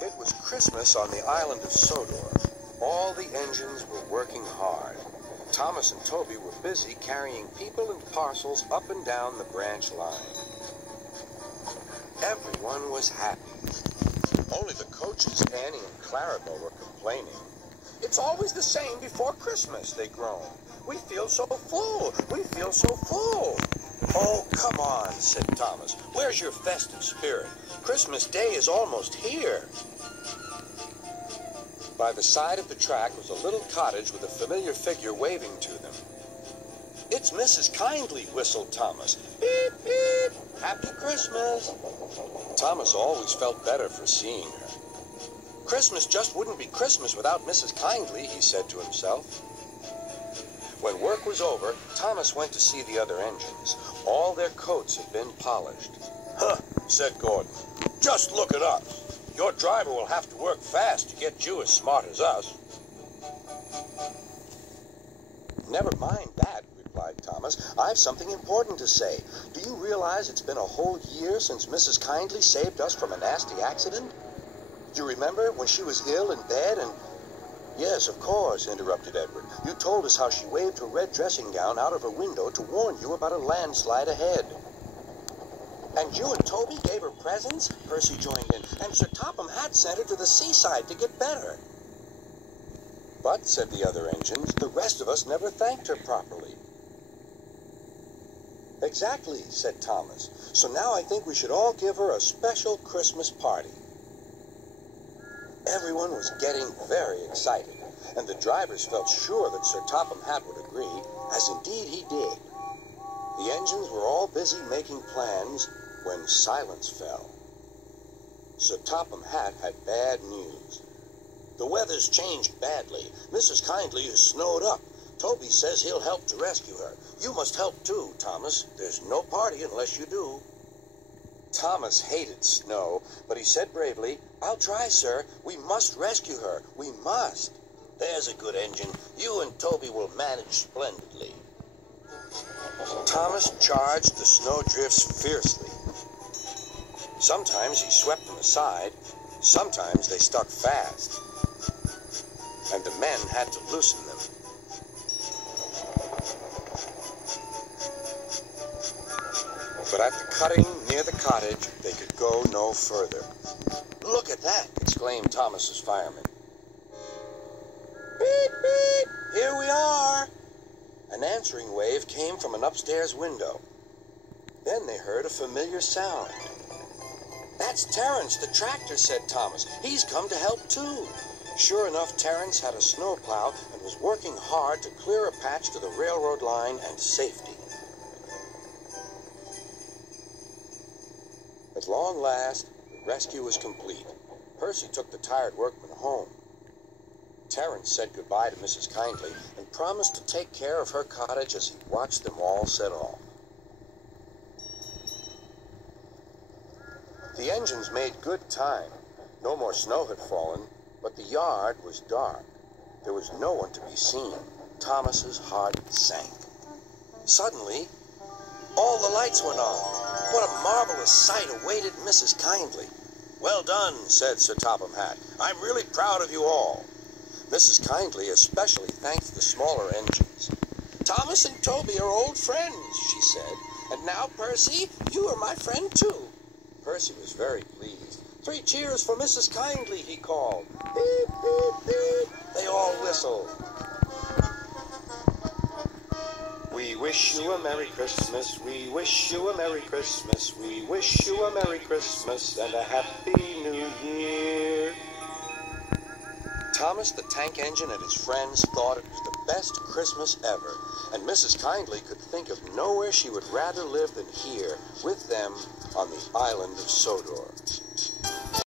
It was Christmas on the island of Sodor. All the engines were working hard. Thomas and Toby were busy carrying people and parcels up and down the branch line. Everyone was happy. Only the coaches, Annie and Clarabelle, were complaining. "It's always the same before Christmas," they groaned. "We feel so full. We feel so full." "Oh, come on," said Thomas. "Where's your festive spirit? Christmas Day is almost here." By the side of the track was a little cottage with a familiar figure waving to them. "It's Mrs. Kindly," whistled Thomas. "Beep, beep. Happy Christmas." Thomas always felt better for seeing her. Christmas just wouldn't be Christmas without Mrs. Kindly, he said to himself. When work was over, Thomas went to see the other engines. All their coats had been polished. "Huh," said Gordon. "Just look at us. Your driver will have to work fast to get you as smart as us." "Never mind that," replied Thomas. "I've something important to say. Do you realize it's been a whole year since Mrs. Kindly saved us from a nasty accident? Do you remember when she was ill in bed and—" "Yes, of course," interrupted Edward. "You told us how she waved her red dressing gown out of her window to warn you about a landslide ahead." "And you and Toby gave her presents?" Percy joined in. "And Sir Topham Hatt sent her to the seaside to get better." "But," said the other engines, "the rest of us never thanked her properly." "Exactly," said Thomas. "So now I think we should all give her a special Christmas party." Everyone was getting very excited, and the drivers felt sure that Sir Topham Hatt would agree, as indeed he did. The engines were all busy making plans when silence fell. Sir Topham Hatt had bad news. "The weather's changed badly. Mrs. Kindly is snowed up. Toby says he'll help to rescue her. You must help too, Thomas. There's no party unless you do." Thomas hated snow, but he said bravely, "I'll try, sir. We must rescue her. We must." "There's a good engine. You and Toby will manage splendidly." Thomas charged the snowdrifts fiercely. Sometimes he swept them aside, sometimes they stuck fast, and the men had to loosen them. But at the cutting near the cottage, they could go no further. "Look at that!" exclaimed Thomas's fireman. "Beep, beep! Here we are!" An answering wave came from an upstairs window. Then they heard a familiar sound. "That's Terence, the tractor," said Thomas. "He's come to help too." Sure enough, Terence had a snowplow and was working hard to clear a patch to the railroad line and safety. At long last, the rescue was complete. Percy took the tired workmen home. Terence said goodbye to Mrs. Kindly and promised to take care of her cottage as he watched them all set off. The engines made good time. No more snow had fallen, but the yard was dark. There was no one to be seen. Thomas's heart sank. Suddenly, all the lights went on. What a marvelous sight awaited Mrs. Kindly. "Well done," said Sir Topham Hatt. "I'm really proud of you all." Mrs. Kindly especially thanked the smaller engines. "Thomas and Toby are old friends," she said. "And now, Percy, you are my friend too." Percy was very pleased. "3 cheers for Mrs. Kindly," he called. "Beep, beep, beep." They all whistled. "We wish you a Merry Christmas, we wish you a Merry Christmas, we wish you a Merry Christmas and a Happy New Year." Thomas the tank engine and his friends thought it was the best Christmas ever, and Mrs. Kindly could think of nowhere she would rather live than here with them on the island of Sodor.